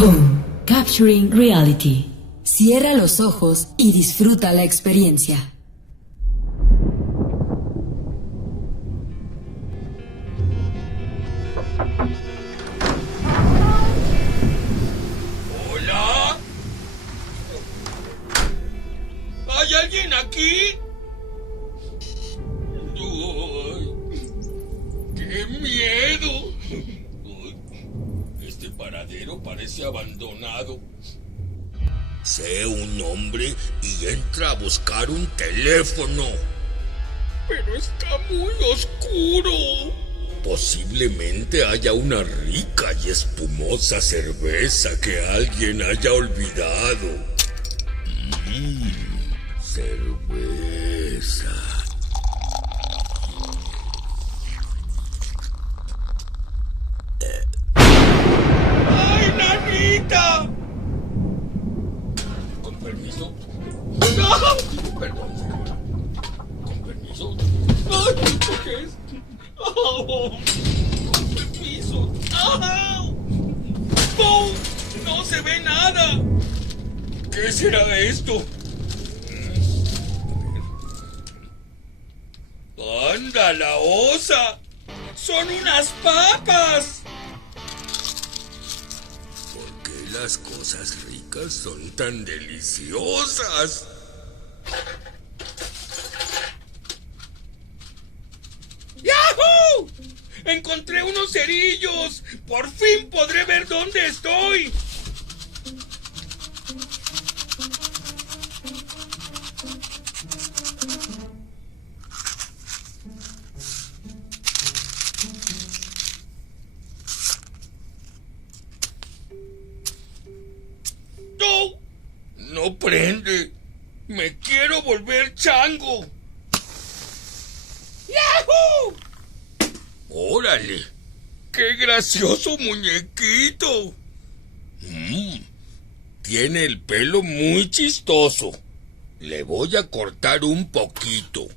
Home, capturing reality. Cierra los ojos y disfruta la experiencia. ¿Hola? ¿Hay alguien aquí? ¡Ay! ¡Qué miedo! Ay, este paradero parece abandonado. Sé un hombre y entra a buscar un teléfono. Pero está muy oscuro. Posiblemente haya una rica y espumosa cerveza que alguien haya olvidado. Cerveza. ¡Ay, nanita! Con permiso. ¡Ah! Perdón, señora. Con permiso. ¡Ay, ¿qué es? ¡Oh! Con permiso. ¡Ah! ¡Oh! ¡No se ve nada! ¿Qué será esto? ¡Anda, la osa! ¡Son unas papas! ¿Por qué las cosas ricas son tan deliciosas? ¡Yahoo! ¡Encontré unos cerillos! ¡Por fin podré ver dónde estoy! ¡No! ¡No prende! ¡Me quiero volver chango! ¡Yahoo! ¡Órale! ¡Qué gracioso muñequito! Tiene el pelo muy chistoso. Le voy a cortar un poquito.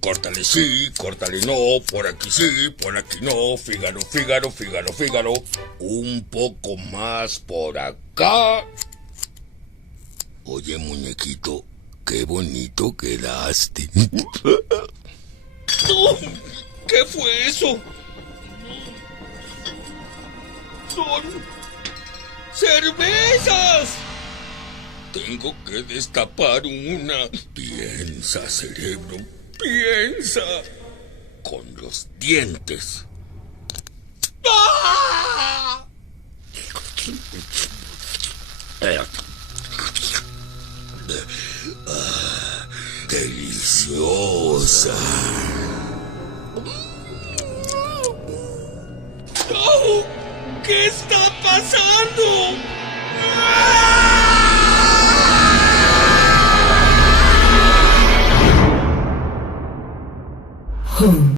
Córtale sí, córtale no, por aquí sí, por aquí no, Fígaro, Fígaro, Fígaro, Fígaro. Un poco más por acá. Oye, muñequito, qué bonito quedaste. ¿Qué fue eso? Son cervezas. Tengo que destapar una. Piensa, cerebro, piensa. Con los dientes. ¡Ah! Deliciosa. ¡Oh! ¿Qué está pasando? Home.